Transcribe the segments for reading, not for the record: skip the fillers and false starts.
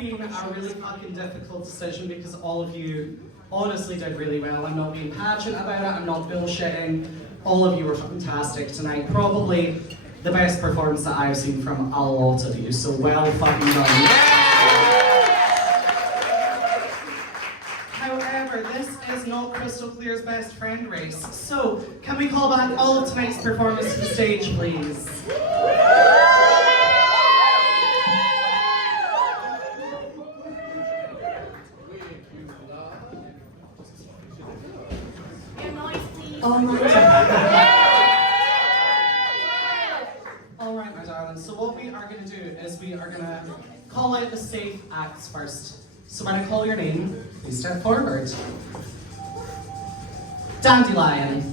been a really fucking difficult decision because all of you honestly did really well. I'm not being pageant about it, I'm not bullshitting. All of you were fantastic tonight. Probably the best performance that I've seen from a lot of you, so well fucking done. However, this is not Krystal Clear's best friend race, so can we call back all of tonight's performers to the stage, please? Alright, my darling, so what we are going to do is we are going to call out the safe acts first. So when I call your name, please step forward. Dandelion.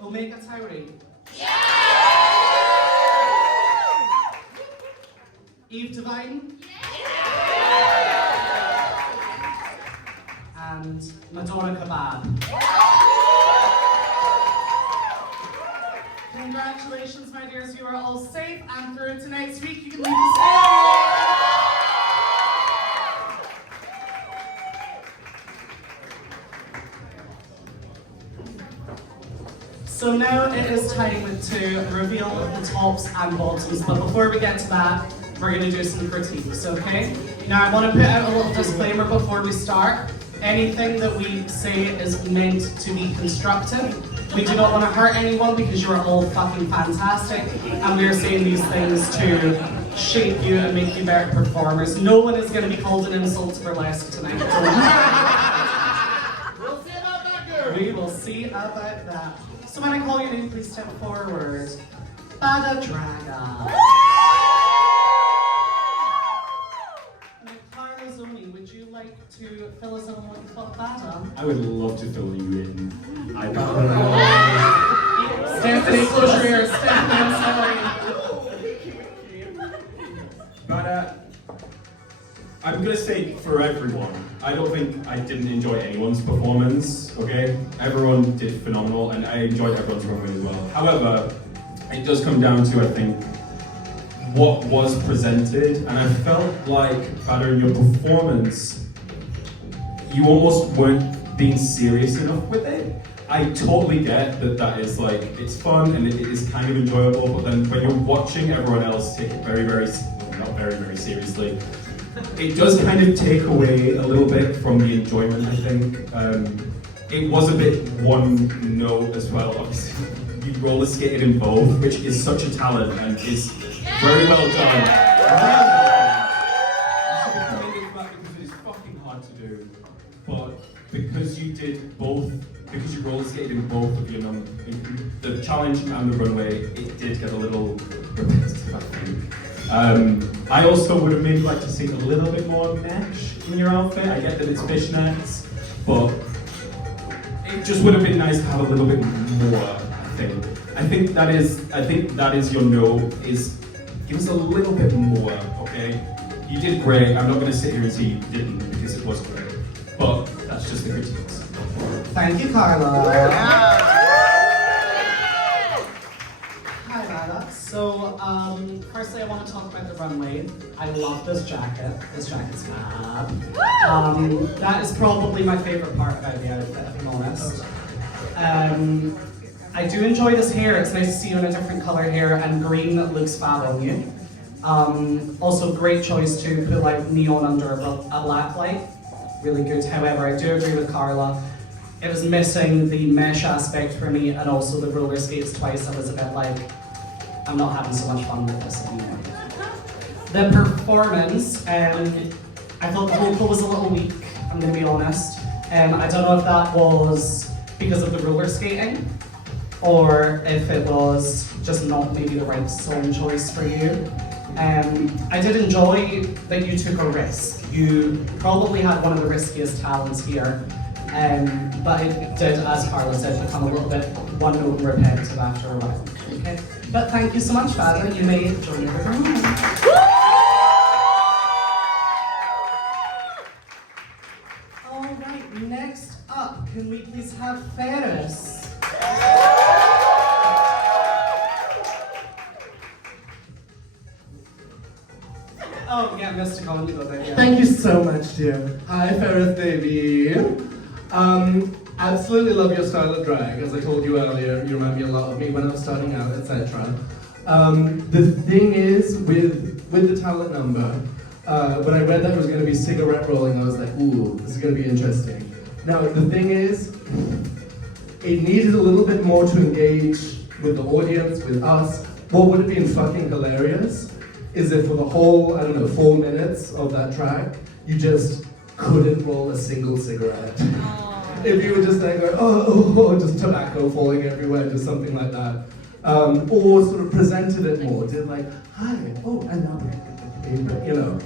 Omega Tauri. Eve Divine. And Madonna Kebab. Congratulations, my dears, you are all safe, and through tonight's week, you can leave the stage. So now it is time to reveal the tops and bottoms, but before we get to that, we're going to do some critiques, okay? Now I want to put out a little disclaimer before we start. Anything that we say is meant to be constructive. We do not want to hurt anyone because you're all fucking fantastic, and we are saying these things to shape you and make you better performers. No one is going to be called an insult for less tonight. We'll see about that, girl. We will see about that. So when I call your name, please step forward. Bada Draga. Would you like to fill us in on what you thought Bada? I would love to fill you in. Stephanie, close your ears. Stephanie, I'm sorry. But I'm gonna say for everyone, I don't think I didn't enjoy anyone's performance, okay? Everyone did phenomenal and I enjoyed everyone's runway as well. However, it does come down to, I think, what was presented, and I felt like, Bada, in your performance, you almost weren't being serious enough with it. I totally get that that is like, it's fun and it is kind of enjoyable, but then when you're watching everyone else take it not very seriously, it does kind of take away a little bit from the enjoyment, I think. It was a bit one note as well, obviously. You roller skated in both, which is such a talent and is very well done. You should be commended for that because it is fucking hard to do. But because you did both, because you roller skated in both of your the challenge and the runway, it did get a little repetitive, I think. I also would have maybe liked to see a little bit more mesh in your outfit. I get that it's fishnets, but it just would have been nice to have a little bit more. I think that is your note, is give us a little bit more, okay? You did great. I'm not going to sit here and say you didn't because it was great, but that's just the critiques. Thank you, Carla. Hi, Bada. So, firstly, I want to talk about the runway. I love this jacket. This jacket's fab. That is probably my favorite part about the outfit, if I'm honest. I do enjoy this hair. It's nice to see you in a different color hair, and green looks fab on you. Also, great choice to put like neon under a black light. Really good. However, I do agree with Carla. It was missing the mesh aspect for me, and also the roller skates twice. I was a bit like, I'm not having so much fun with this anymore. The performance, I thought the vocal was a little weak, I'm going to be honest. I don't know if that was because of the roller skating, or if it was just not maybe the right song choice for you. I did enjoy that you took a risk. You probably had one of the riskiest talents here, but it did, as Carla said, become a little bit one note and repetitive after a while. Okay? But thank you so much, Bada. You may join the room. Alright, next up, can we please have Ferris? get Mystic on you, though, yeah. Thank you so much, dear. Hi, Ferris baby. Absolutely love your style of drag. As I told you earlier, you remind me a lot of me when I was starting out, etc. The thing is, with the talent number, when I read that it was going to be cigarette rolling, I was like, ooh, this is going to be interesting. Now, the thing is, it needed a little bit more to engage with the audience, with us. What would have been fucking hilarious is if for the whole, 4 minutes of that track, you just couldn't roll a single cigarette. If you were just like, just tobacco falling everywhere, just something like that. Or sort of presented it more, did like, hi, and now,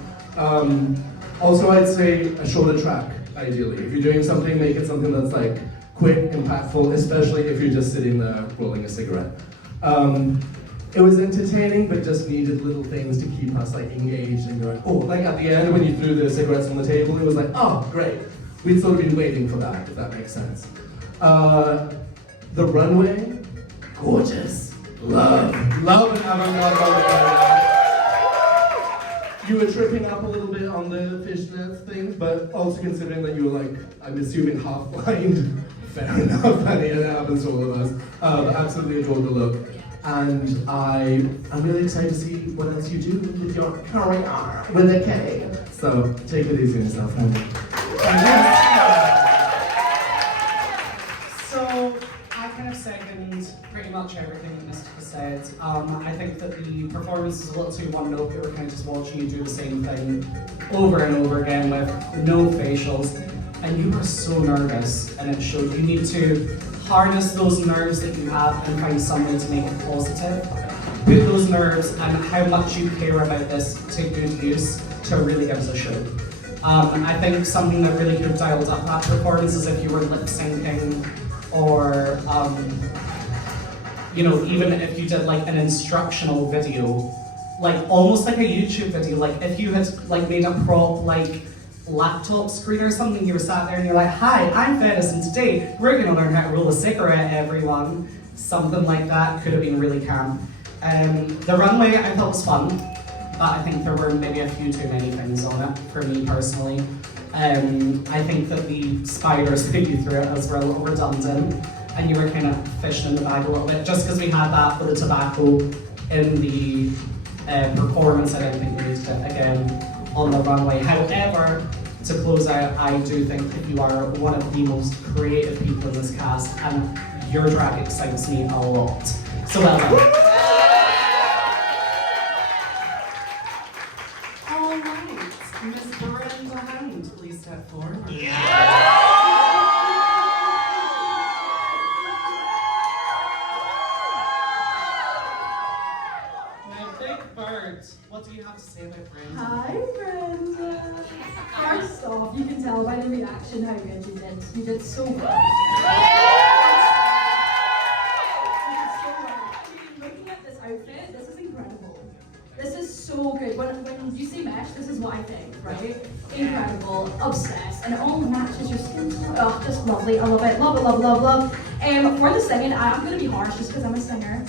also I'd say a shorter track, ideally. If you're doing something, make it something that's like quick, impactful, especially if you're just sitting there rolling a cigarette. It was entertaining, but just needed little things to keep us like engaged and going, like at the end when you threw the cigarettes on the table, it was like, oh, great. We'd sort of been waiting for that, if that makes sense. The runway, gorgeous. Love and avant-garde about it. You were tripping up a little bit on the fishnets thing, but also considering that you were like, I'm assuming half blind, fair enough, honey, it happens to all of us. Absolutely adored the look. And I'm really excited to see what else you do with your career with a K. So take it easy on yourself, honey. So I kind of second pretty much everything that Mystica said. I think that the performance is a little too one note. We were kind of just watching you do the same thing over and over again with no facials. And you were so nervous, and it showed. You need to harness those nerves that you have and find some way to make it positive. Put those nerves and how much you care about this to good use to really give us a show. I think something that really could have dialed up that performance is if you were lip syncing, or even if you did like an instructional video, like almost like a YouTube video. Like if you had like made a prop like laptop screen or something, you were sat there and you're like, hi, I'm Ferris, and today we're going to learn how to roll a cigarette, everyone. Something like that could have been really camp. The runway I thought was fun, but I think there were maybe a few too many things on it for me personally. I think that the spiders that you threw at us were a little redundant, and you were kind of fishing in the bag a little bit. Just because we had that for the tobacco in the performance, I don't think we needed it again on the runway. However, to close out, I do think that you are one of the most creative people in this cast, and your drag excites me a lot. So well done. All right, Miss Brenda Hand, please step forward. My big bird, what do you have to say about Brenda? Hi, Brenda. First off, you can tell by the reaction how good you did. You did so well. You did so well. Looking at this outfit, this is incredible. This is so good. When you see mesh, this is what I think, right? Incredible, obsessed, and it all matches your skin tone. Oh, just lovely. I love it. Love it, love, love, love. For the singing, I'm gonna be harsh just because I'm a singer.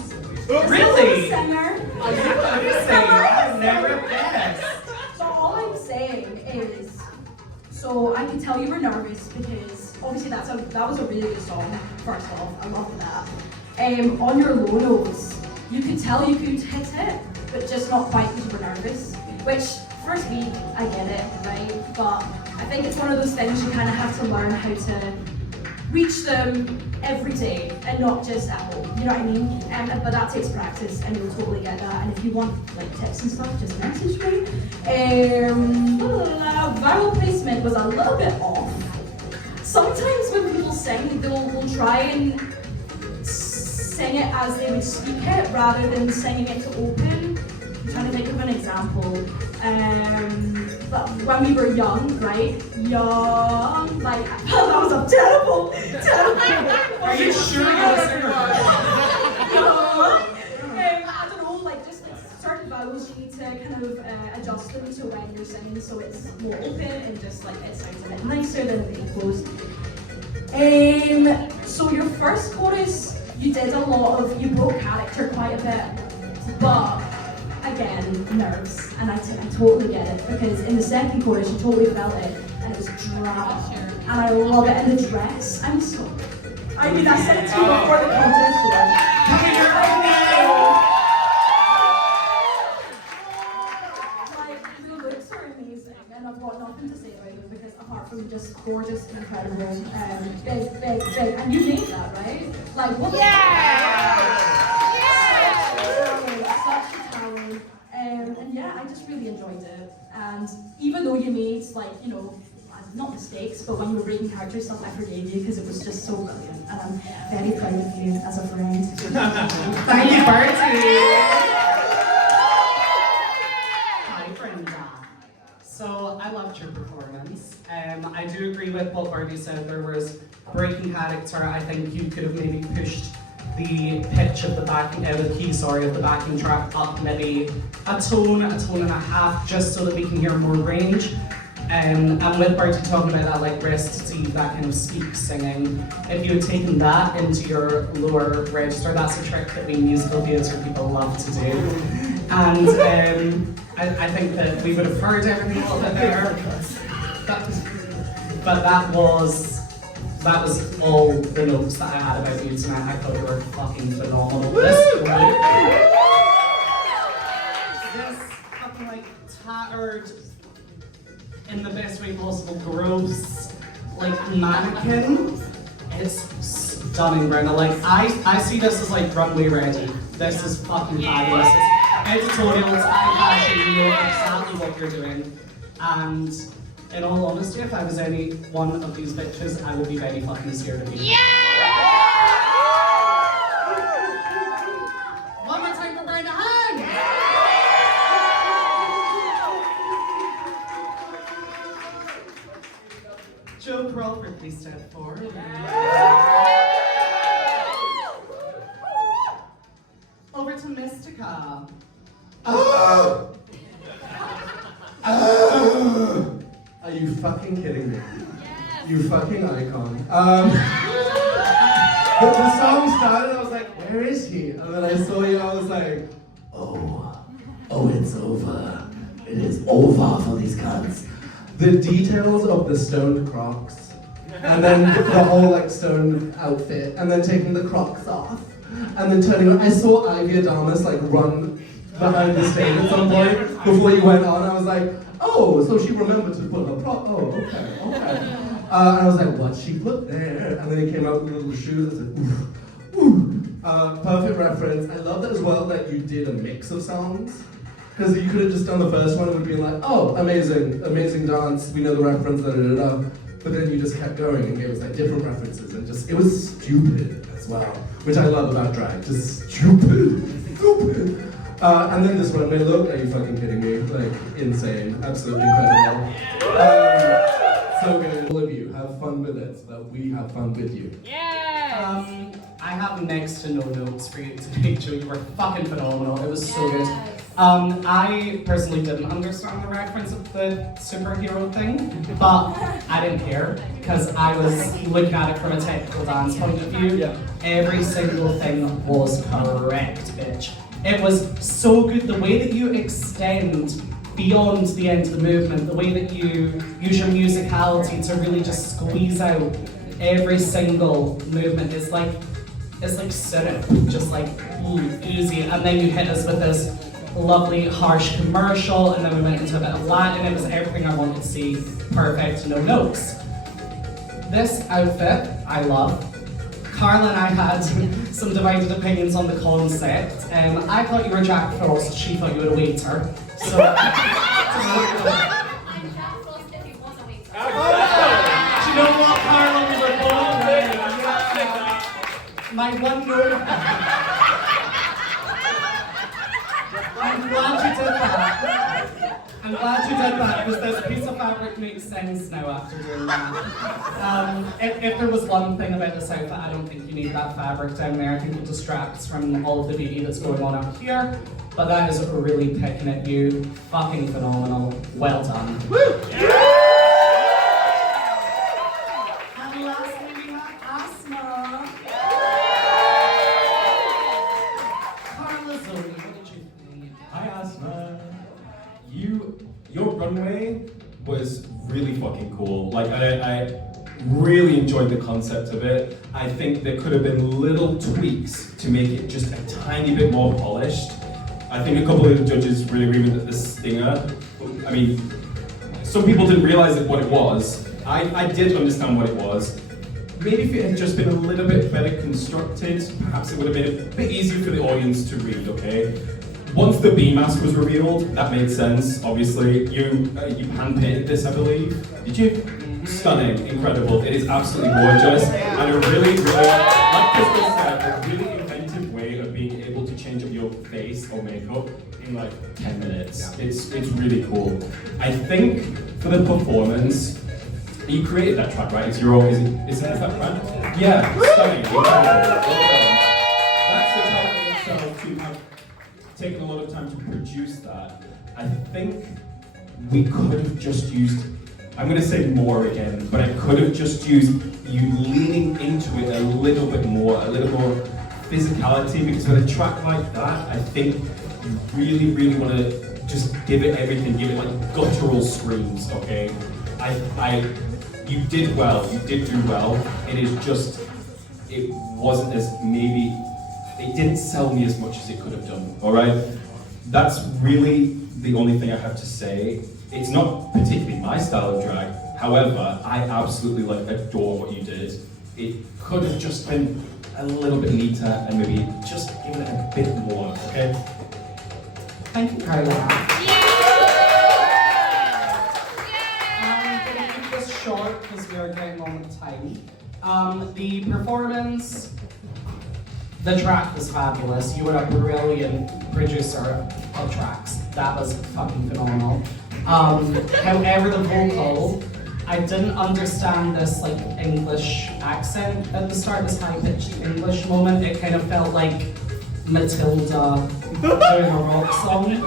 Really? I'm a singer. I've never guessed. So all I'm saying is, so I can tell you were nervous because obviously that was a really good song. First off, I love that. On your low notes, you could tell you could hit it, but just not quite because you were nervous. Which first week, I get it, right? But I think it's one of those things you kind of have to learn how to reach them every day and not just at home, you know what I mean? But that takes practice, and you'll totally get that. And if you want like tips and stuff, just message me. Viral placement was a little bit off. Sometimes when people sing, they'll try and sing it as they would speak it rather than singing it to open. I'm trying to think of an example. But when we were young, right? Young, like, that was a terrible. Are you sure you were a singer? I don't know, like, just like certain vowels, you need to kind of adjust them to when you're singing so it's more open and just like it sounds a bit nicer than being closed. So your first chorus, you did a lot of, you broke character quite a bit, but again, nerves, and I totally get it, because in the second chorus you totally felt it, and it was drama, and I love it, and the dress, I mean, I said it to you before the contest like, the looks are amazing, and I've got nothing to say about them, because apart from just gorgeous, incredible, big, and you made that, right? Like, what the such a talent, and yeah, I just really enjoyed it. And even though you made, like, you know, not mistakes, but when you were reading character stuff, I forgave you because it was just so brilliant, and I'm very proud of you as a friend. Thank you, Bertie. Hi, Brenda. So I loved your performance. I do agree with what Bertie said. There was breaking character. I think you could have maybe pushed the pitch of the backing, the key, sorry, of the backing track up maybe a tone and a half, just so that we can hear more range. And with Bertie talking about that, like, rest to that kind of speak singing, if you had taken that into your lower register, that's a trick that we musical theatre people love to do. And I think that we would have heard everything a little bit better. But that was all the notes that I had about you tonight. I thought you were fucking phenomenal. This fucking, like, tattered, in the best way possible, gross, like, mannequin. It's stunning, Brenda. Like, I see this as like runway ready. This is fucking fabulous. It's editorials, eye fashion, you know exactly what you're doing. And in all honesty, if I was any one of these bitches, I would be very fucking scared of you. Yeah! One more time for Brenda Hunt! Joe Crawford, please step forward. Over to Mystica. Are you fucking kidding me? Yes. You fucking icon. The song started, I was like, where is he? And then I saw you, I was like, oh, it's over. It is over for these cunts. The details of the stoned Crocs, and then the whole like stone outfit, and then taking the Crocs off, and then turning on. I saw Ivy Adamas like run behind the stage at some point before you went on. I was like, oh, so she remembered to put her prop. Oh, okay. And I was like, what she put there? And then he came out with little shoes. I was like, ooh. Perfect reference. I love that as well that you did a mix of songs. Because you could have just done the first one and would be like, oh, amazing dance, we know the reference, da. But then you just kept going and gave us like different references, and just, it was stupid as well, which I love about drag, just stupid. And then this runway look, are you fucking kidding me? Like, insane, absolutely incredible. So good. All of you, have fun with it, so that we have fun with you. Yes! I have next to no notes for you today, Joe. You were fucking phenomenal. It was so good. I personally didn't understand the reference of the superhero thing, but I didn't care because I was looking at it from a technical dance point of view. Yeah. Every single thing was correct, bitch. It was so good. The way that you extend beyond the end of the movement, the way that you use your musicality to really just squeeze out every single movement is like, it's like syrup, just like oozy. And then you hit us with this lovely harsh commercial, and then we went into a bit of Latin. It was everything I wanted to see. Perfect, no notes. This outfit, I love. Carla and I had some divided opinions on the concept. I thought you were Jack Frost, she thought you were a waiter. So, I'm Jack Frost if he was a waiter. do you know what, Carla? We were both my one note. I'm glad you did that. I'm glad you did that because this piece of fabric makes sense now after doing that. If there was one thing about this outfit, I don't think you need that fabric down there. I think it distracts from all of the beauty that's going on up here. But that is really picking at you. Fucking phenomenal. Well done. Woo! And lastly, we have Asma. Carla Zoe, what did you think? Hi, Asma. runway was really fucking cool. Like, I really enjoyed the concept of it. I think there could have been little tweaks to make it just a tiny bit more polished. I think a couple of the judges really agreed that the stinger, I mean, some people didn't realize what it was. I did understand what it was. Maybe if it had just been a little bit better constructed, perhaps it would have been a bit easier for the audience to read, okay? Once the bee mask was revealed, that made sense, obviously. You hand-painted this, I believe. Did you? Stunning, incredible. It is absolutely gorgeous. And a really, like Krystal said, a really inventive way of being able to change up your face or makeup in like 10 minutes. It's really cool. I think for the performance, you created that track, right? It's your own, is that right? Yeah, stunning, incredible. That's the track in itself to have taken a lot of time to produce that. I think we could have just used, I'm going to say more again, but I could have just used you leaning into it a little bit more, a little more physicality, because with a track like that, I think you really, really want to just give it everything, give it like guttural screams, okay? You did well, you did do well. It is just, it wasn't as maybe, it didn't sell me as much as it could have done, all right? That's really the only thing I have to say. It's not particularly my style of drag. However, I absolutely adore what you did. It could have just been a little bit neater and maybe just given it a bit more, okay? Thank you, Carla. I'm going to keep this short because we are getting on with time. The performance, the track was fabulous. You were a brilliant producer of tracks. That was fucking phenomenal. However, the vocal, I didn't understand this like English accent at the start, this high-pitched English moment. It kind of felt like Matilda doing a rock song.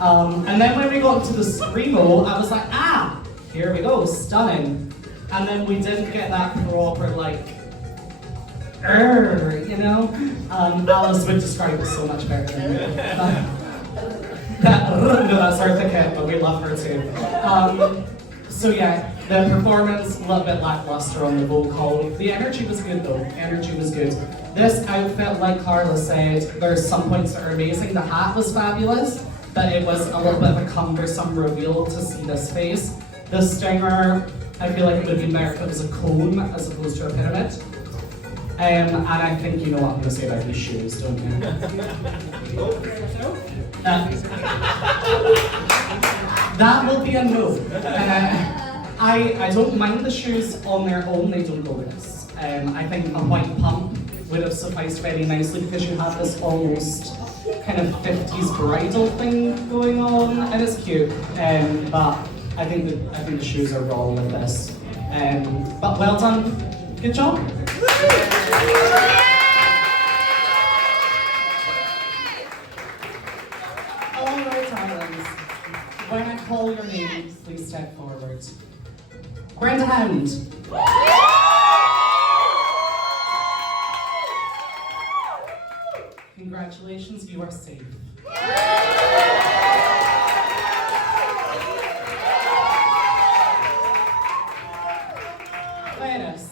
And then when we got to the screamo, I was like, ah, here we go, stunning. And then we didn't get that proper like, you know? Alice would describe it so much better than me. No, that's our ticket, but we love her too. So yeah, the performance, a little bit lackluster on the vocal. The energy was good though, energy was good. This outfit, like Carla said, there's some points that are amazing. The hat was fabulous, but it was a little bit of a cumbersome reveal to see this face. The stinger, I feel like it would have been better if it was a cone as opposed to a pyramid. And I think you know what I'm going to say about these shoes, don't you? That will be a no. I don't mind the shoes on their own, they don't go with this. I think a white pump would have sufficed very nicely because you have this almost kind of 50s bridal thing going on, and it's cute. But I think the shoes are wrong with this. But well done, good job. All right, darlings. When I call your name, please step forward. Brenda Hound. Congratulations, you are safe. Venus.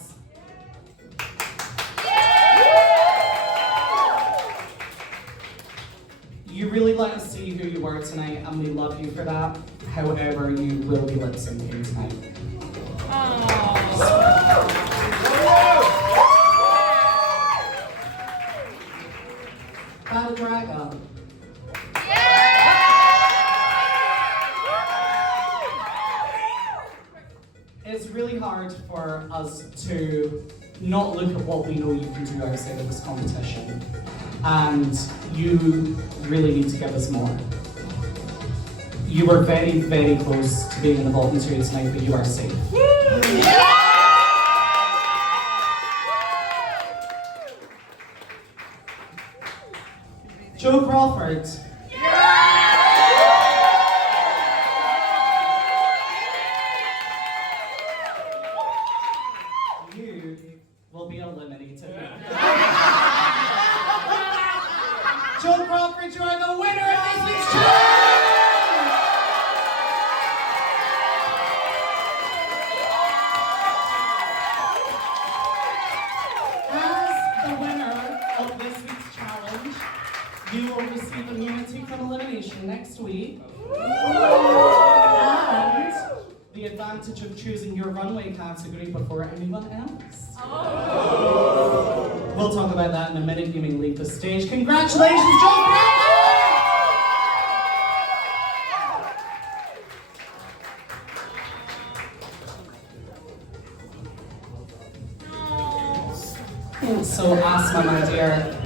You really let us see who you were tonight, and we love you for that. However, you will be lip syncing tonight. Battle Dragon. It's really hard for us to not look at what we know you can do outside of this competition. And you really need to give us more. You were very, very close to being in the bottom two tonight, but you are safe. Joe Crawford. You will be eliminated. Joe Crawford, you are the winner of this week's challenge! You will receive immunity from elimination next week. And the advantage of choosing your runway category before anyone else. We'll talk about that in a minute. You may leave the stage. Congratulations, John! So, Asma, my dear,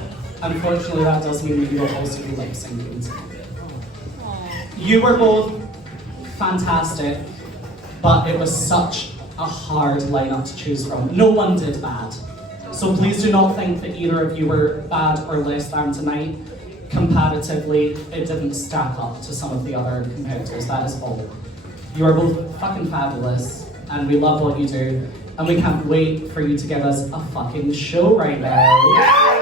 unfortunately that does mean that you will also be lip syncing. You were both fantastic, but it was such a hard lineup to choose from. No one did bad. So please do not think that either of you were bad or less than tonight. Comparatively, it didn't stack up to some of the other competitors. That is all. You are both fucking fabulous, and we love what you do, and we can't wait for you to give us a fucking show right now.